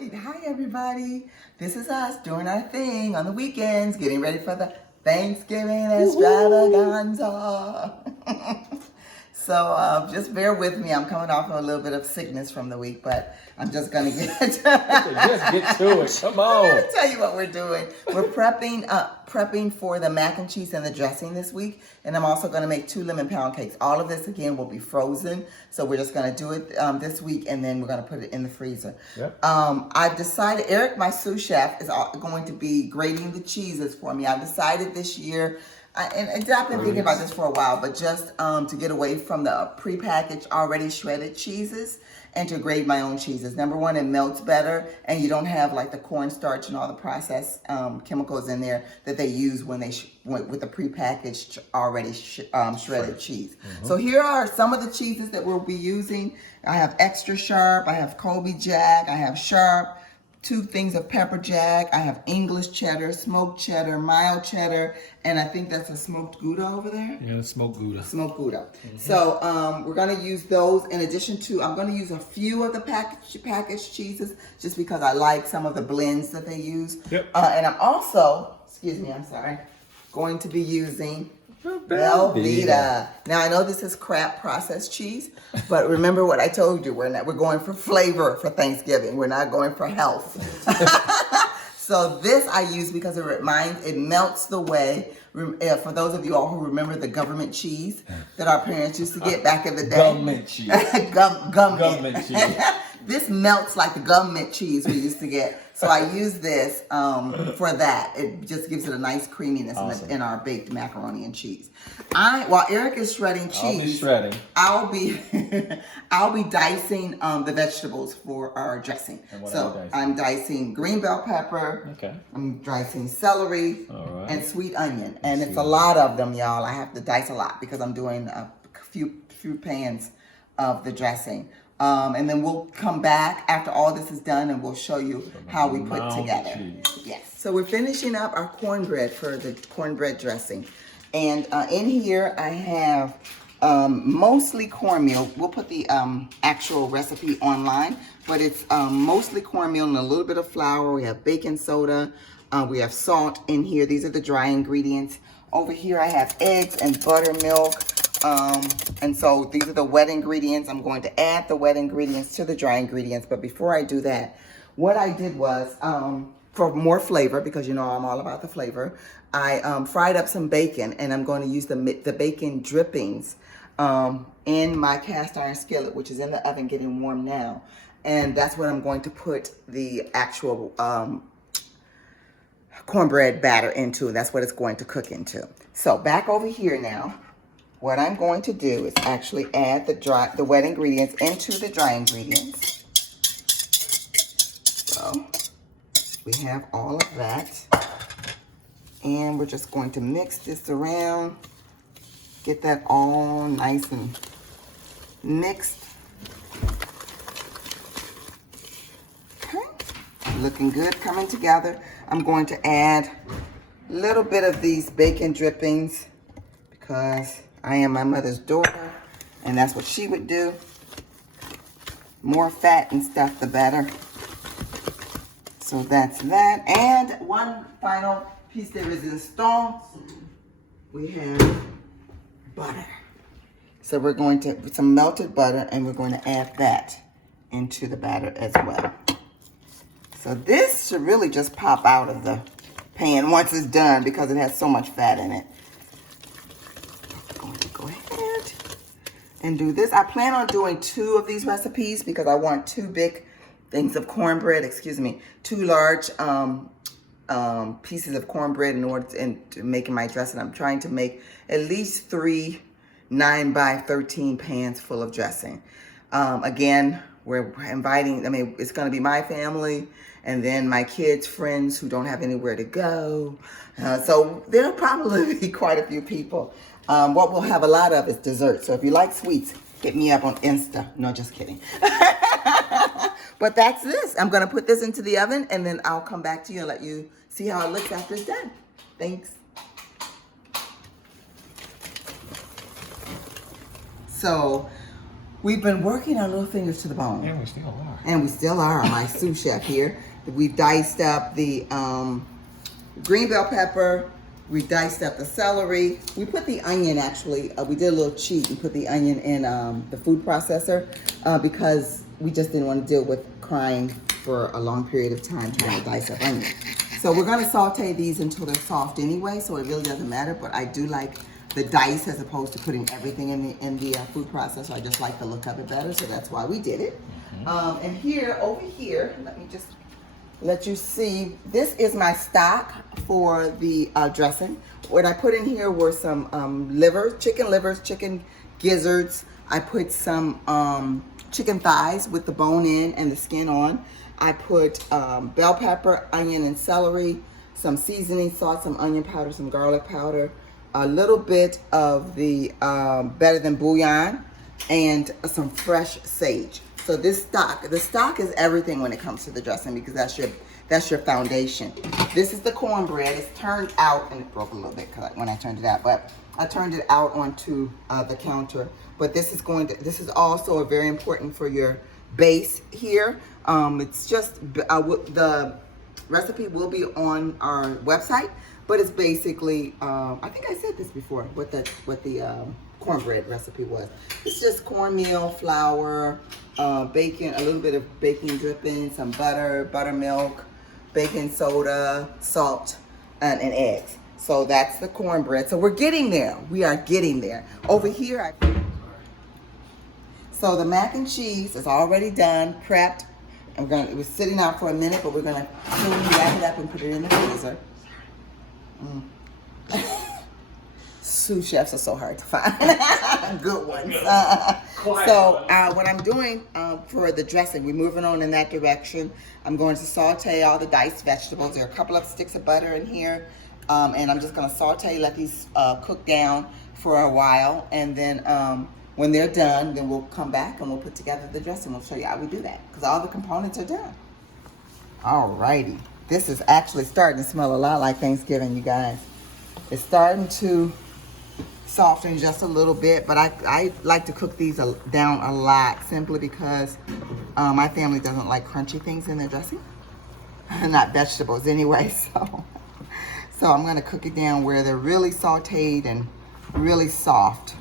right, hi everybody. This is us doing our thing on the weekends, getting ready for the Thanksgiving extravaganza. So just bear with me. I'm coming off of a little bit of sickness from the week, but I'm just gonna get Just get to it. Come on. I'm gonna tell you what we're doing. We're prepping for the mac and cheese and the dressing this week, and I'm also gonna make 2 lemon pound cakes. All of this again will be frozen, so we're just gonna do it this week, and then we're gonna put it in the freezer. Yep. I've decided Eric, my sous chef, is going to be grating the cheeses for me. I've decided this year. And I've been thinking about this for a while, but just to get away from the prepackaged, already shredded cheeses and to grate my own cheeses. Number one, it melts better, and you don't have like the cornstarch and all the processed chemicals in there that they use when they with the prepackaged, already shredded cheese. Mm-hmm. So here are some of the cheeses that we'll be using. I have extra sharp, I have Colby Jack, I have sharp. 2 things of pepper jack. I have English cheddar, smoked cheddar, mild cheddar, and I think that's a smoked Gouda over there. Yeah, smoked Gouda. Smoked Gouda. Mm-hmm. So we're gonna use those in addition to, I'm gonna use a few of the packaged cheeses just because I like some of the blends that they use. Yep. And I'm also, going to be using Velveeta. Now I know this is crap processed cheese, but remember what I told you. We're going for flavor for Thanksgiving. We're not going for health. So this I use because it melts the way. For those of you all who remember the government cheese that our parents used to get back in the day. Government cheese. Government cheese. This melts like the government cheese we used to get. So I use this for that. It just gives it a nice creaminess in our baked macaroni and cheese. While Eric is shredding cheese, I'll be dicing the vegetables for our dressing. So I'm dicing green bell pepper. Okay. I'm dicing celery and sweet onion, and it's a lot of them, y'all. I have to dice a lot because I'm doing a few pans of the dressing. And then we'll come back after all this is done and we'll show you how we put together. Yes. So we're finishing up our cornbread for the cornbread dressing. And in here I have mostly cornmeal. We'll put the actual recipe online, but it's mostly cornmeal and a little bit of flour. We have baking soda. We have salt in here. These are the dry ingredients. Over here I have eggs and buttermilk. And so these are the wet ingredients. I'm going to add the wet ingredients to the dry ingredients. But before I do that, what I did was, for more flavor, because you know I'm all about the flavor, I fried up some bacon, and I'm going to use the bacon drippings in my cast iron skillet, which is in the oven getting warm now. And that's what I'm going to put the actual cornbread batter into. That's what it's going to cook into. So back over here now. What I'm going to do is actually add the wet ingredients into the dry ingredients. So we have all of that. And we're just going to mix this around. Get that all nice and mixed. Okay, looking good, coming together. I'm going to add a little bit of these bacon drippings because I am my mother's daughter, and that's what she would do. More fat and stuff, the better. So that's that. And one final piece de resistance. We have butter. So we're going to put some melted butter, and we're going to add that into the batter as well. So this should really just pop out of the pan once it's done because it has so much fat in it. Go ahead and do this. I plan on doing 2 of these recipes because I want 2 big things of cornbread, 2 large pieces of cornbread in order to making my dressing. I'm trying to make at least 3 9x13 pans full of dressing. Again, we're inviting, it's going to be my family and then my kids' friends who don't have anywhere to go. So there'll probably be quite a few people. What we'll have a lot of is dessert. So if you like sweets, hit me up on Insta. No, just kidding. But that's this. I'm going to put this into the oven, and then I'll come back to you and let you see how it looks after it's done. Thanks. So We've been working our little fingers to the bone. And we still are. And we still are. My sous chef here. We've diced up the green bell pepper. We diced up the celery. We put the onion actually. We did a little cheat and put the onion in the food processor because we just didn't want to deal with crying for a long period of time trying to dice up onion. So we're going to saute these until they're soft anyway, so it really doesn't matter. But I do like the dice as opposed to putting everything in the food processor. I just like the look of it better, so that's why we did it. And here, over here, let me just let you see. This is my stock for the dressing. What I put in here were some chicken livers, chicken gizzards. I put some chicken thighs with the bone in and the skin on. I put bell pepper, onion, and celery, some seasoning, salt, some onion powder, some garlic powder, a little bit of the better than bouillon, and some fresh sage. So the stock is everything when it comes to the dressing because that's your foundation. This is the cornbread. It's turned out, and it broke a little bit when I turned it out, but I turned it out onto the counter. But this is also very important for your base here. It's just the recipe will be on our website, but it's basically I think I said this before what the cornbread recipe was. It's just cornmeal, flour, bacon, a little bit of baking dripping, some butter, buttermilk, baking soda, salt, and eggs. So that's the cornbread. So we're getting there. We are getting there. Over here, so the mac and cheese is already done, prepped. It was sitting out for a minute, but we're gonna soon wrap it up and put it in the freezer. Sous chefs are so hard to find. Good ones. So what I'm doing for the dressing, we're moving on in that direction. I'm going to saute all the diced vegetables. There are a couple of sticks of butter in here. And I'm just going to saute, let these cook down for a while. And then when they're done, then we'll come back and we'll put together the dressing. We'll show you how we do that because all the components are done. Alrighty. This is actually starting to smell a lot like Thanksgiving, you guys. It's starting to soften just a little bit, but I like to cook these down a lot simply because my family doesn't like crunchy things in their dressing. Not vegetables anyway, so I'm gonna cook it down where they're really sauteed and really soft,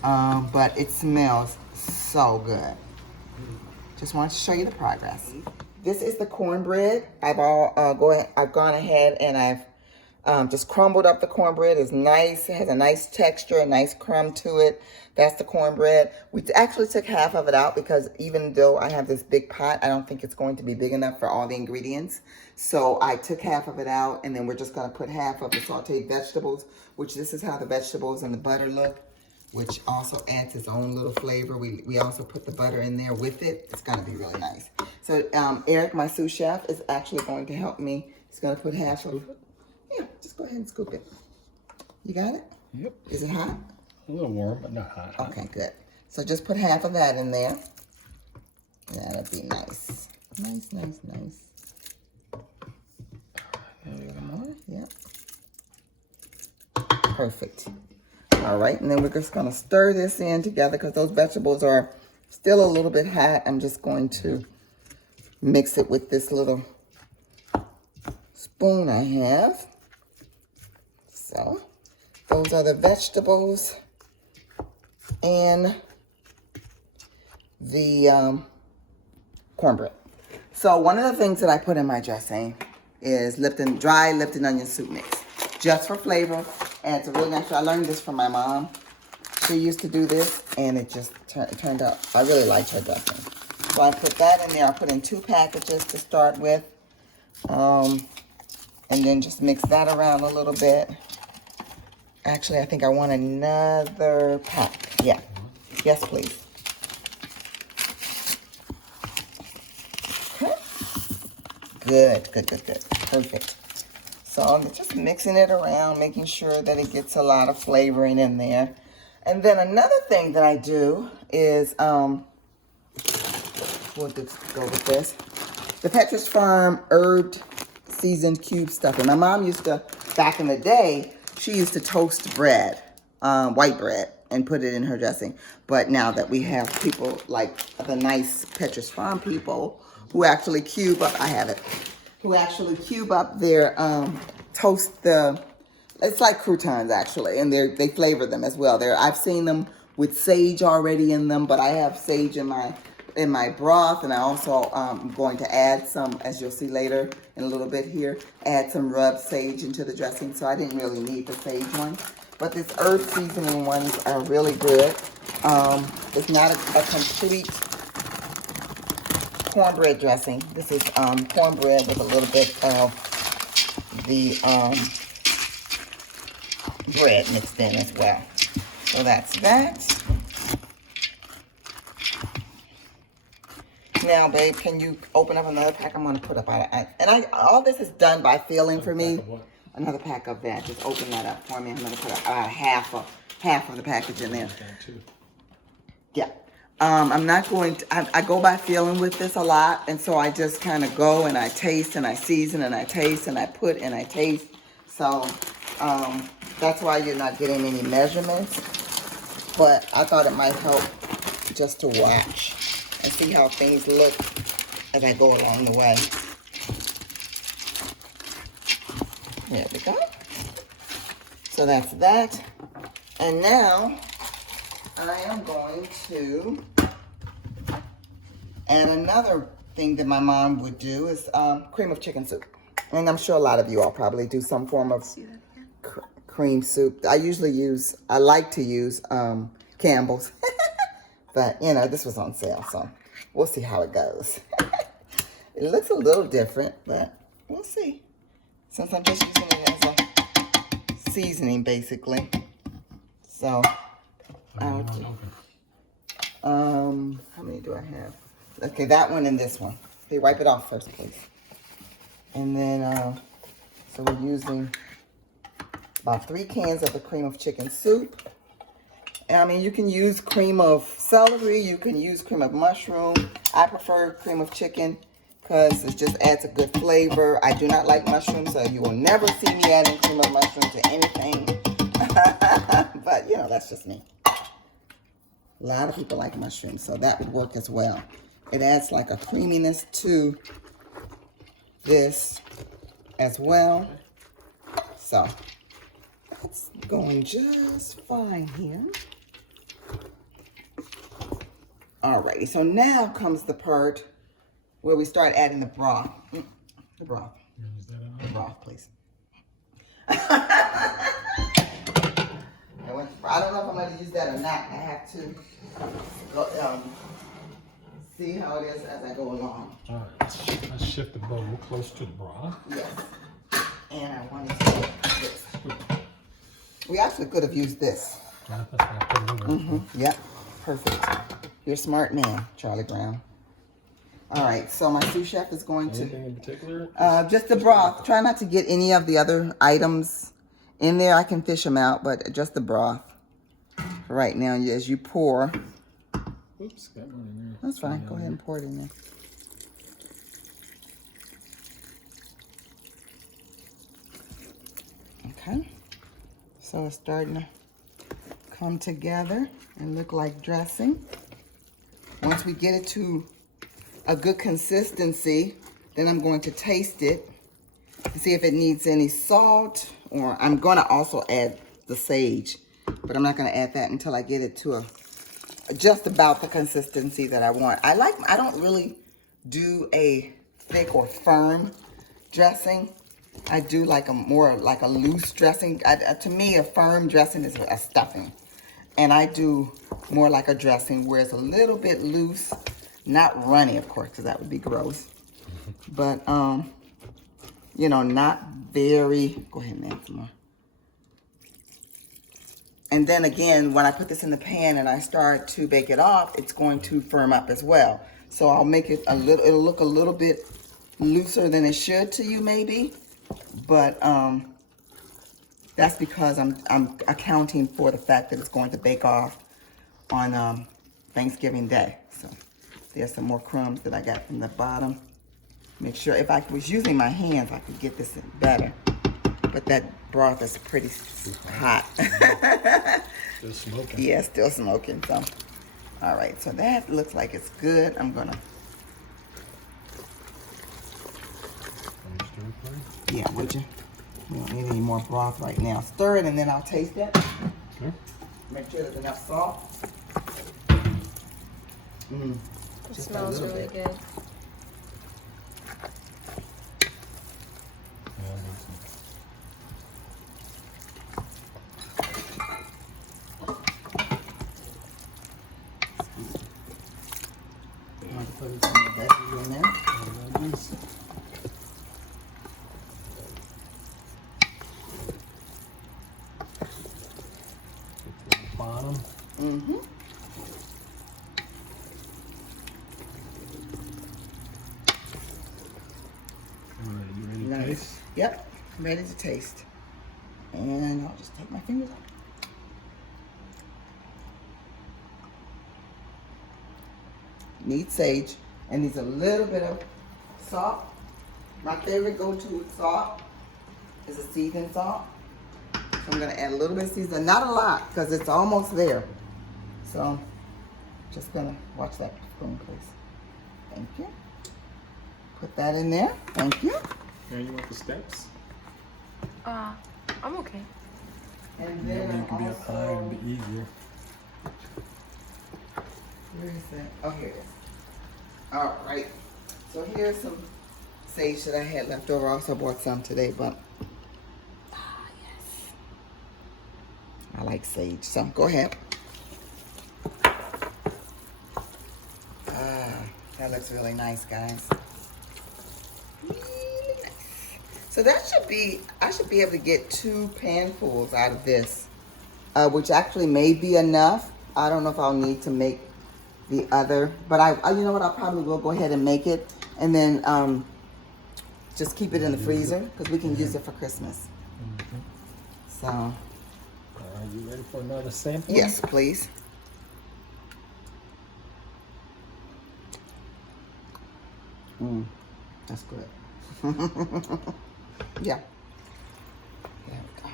but it smells so good. Just wanted to show you the progress. This is the cornbread. I've gone ahead and I've just crumbled up the cornbread. It's nice. It has a nice texture, a nice crumb to it. That's the cornbread. We actually took half of it out because even though I have this big pot, I don't think it's going to be big enough for all the ingredients. So I took half of it out, and then we're just going to put half of the sauteed vegetables, which this is how the vegetables and the butter look, which also adds its own little flavor. We also put the butter in there with it. It's going to be really nice. So Eric, my sous chef, is actually going to help me. He's going to put half of it. Yeah, just go ahead and scoop it. You got it? Yep. Is it hot? A little warm, but not hot. Okay, good. So just put half of that in there. That'll be nice. Nice, nice, nice. A little more, yeah. Perfect. All right, and then we're just gonna stir this in together because those vegetables are still a little bit hot. I'm just going to mix it with this little spoon I have. So those are the vegetables and the cornbread. So one of the things that I put in my dressing is dry Lipton onion soup mix, just for flavor. And it's a really nice. I learned this from my mom. She used to do this, and it just turned out. I really liked her dressing. So I put that in there. I put in 2 packages to start with, and then just mix that around a little bit. Actually, I think I want another pack. Yeah. Yes, please. Okay. Good, good, good, good. Perfect. So I'm just mixing it around, making sure that it gets a lot of flavoring in there. And then another thing that I do is, we'll just go with this. The Petrus Farm herbed seasoned cube stuffing. My mom used to, back in the day, she used to toast bread, white bread, and put it in her dressing. But now that we have people like the nice Petrus Farm people who actually cube up, who actually cube up their, toast it's like croutons actually, and they flavor them as well. I've seen them with sage already in them, but I have sage in my broth, and I also am going to add some, as you'll see later in a little bit here, add some rubbed sage into the dressing, so I didn't really need the sage one. But these herb seasoning ones are really good. It's not a complete cornbread dressing. This is cornbread with a little bit of the bread mixed in as well. So that's that. Now, babe, can you open up another pack? I'm going to put up, all this is done by feeling for me. Another pack of that. Just open that up for me. I'm going to put about half of the package in there. Yeah. I'm not going to, I go by feeling with this a lot, and so I just kind of go and I taste and I season and I taste and I put and I taste. So, that's why you're not getting any measurements. But I thought it might help just to watch and see how things look as I go along the way. There we go. So that's that. And now I am going to add another thing that my mom would do is cream of chicken soup. And I'm sure a lot of you all probably do some form of cream soup. I like to use Campbell's. But, you know, this was on sale, so we'll see how it goes. It looks a little different, but we'll see. Since I'm just using it as a seasoning, basically. So, how many do I have? Okay, that one and this one. Okay, wipe it off first, please. And then, so we're using about 3 cans of the cream of chicken soup. I mean, you can use cream of celery, you can use cream of mushroom. I prefer cream of chicken because it just adds a good flavor. I do not like mushrooms, so you will never see me adding cream of mushroom to anything. But, you know, that's just me. A lot of people like mushrooms, so that would work as well. It adds like a creaminess to this as well. So, it's going just fine here. Alrighty, so now comes the part where we start adding the broth. The broth. The broth, please. I don't know if I'm going to use that or not. I have to see how it is as I go along. All right, let's shift the bowl close to the broth. Yes. And I want to use this. We actually could have used this. Yeah, that's what I put it over. Yep, perfect. You're a smart man, Charlie Brown. All right, so my sous chef is going to... Anything in particular? Just the broth. Try not to get any of the other items in there. I can fish them out, but just the broth. Right now, as you pour... Oops, got one in there. That's fine. Go ahead and pour it in there. Okay. So it's starting to come together and look like dressing. Once we get it to a good consistency, then I'm going to taste it to see if it needs any salt, or I'm going to also add the sage, but I'm not going to add that until I get it to just about the consistency that I want. I don't really do a thick or firm dressing. I do like a more like a loose dressing. To me, a firm dressing is a stuffing. And I do more like a dressing where it's a little bit loose, not runny, of course, because that would be gross. But, you know, not very, go ahead and add some more. And then again, when I put this in the pan and I start to bake it off, it's going to firm up as well. So I'll make it it'll look a little bit looser than it should to you maybe. But that's because I'm accounting for the fact that it's going to bake off on Thanksgiving Day. So there's some more crumbs that I got from the bottom. Make sure if I was using my hands, I could get this in better. But that broth is pretty hot. Still smoking. Yeah, still smoking. So, all right. So that looks like it's good. I'm gonna. Yeah, would you? We don't need any more broth right now. Stir it and then I'll taste it. Okay. Make sure there's enough salt. It smells really good. Put some veggies in there. Bottom. Mm-hmm. All right, you ready to Nice. taste? Yep, I'm ready to taste. And I'll just take my fingers off. Needs sage and needs a little bit of salt. My favorite go-to salt is a seasoned salt. So I'm gonna add a little bit of seasoning, not a lot, because it's almost there. So just gonna watch that spoon, please. Thank you. Put that in there. Thank you. Now you want the steps? I'm okay. And Yeah, then you can be up high also, and be easier. where is that? Oh, here it is. All right. So here's some sage that I had left over. I also bought some today, but yes, I like sage. So go ahead. That looks really nice, guys. Really nice. So that should be, I should be able to get 2 panfuls out of this, which actually may be enough. I don't know if I'll need to make the other, but I you know what, I probably will go ahead and make it and then just keep it in the freezer because we can use it for Christmas. So, All right, you ready for another sample? yes, please. That's good. Yeah. There we go.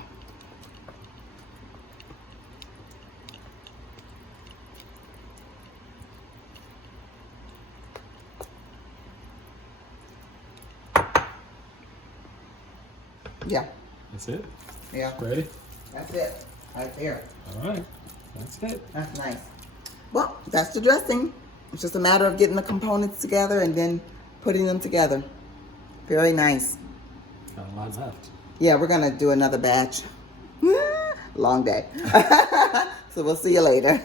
Yeah. That's it? Yeah. Ready? That's it. Right there. All right, that's it. That's nice. Well, that's the dressing. It's just a matter of getting the components together and then putting them together. Very nice. Got a lot left. Yeah, we're gonna do another batch. Long day. So we'll see you later.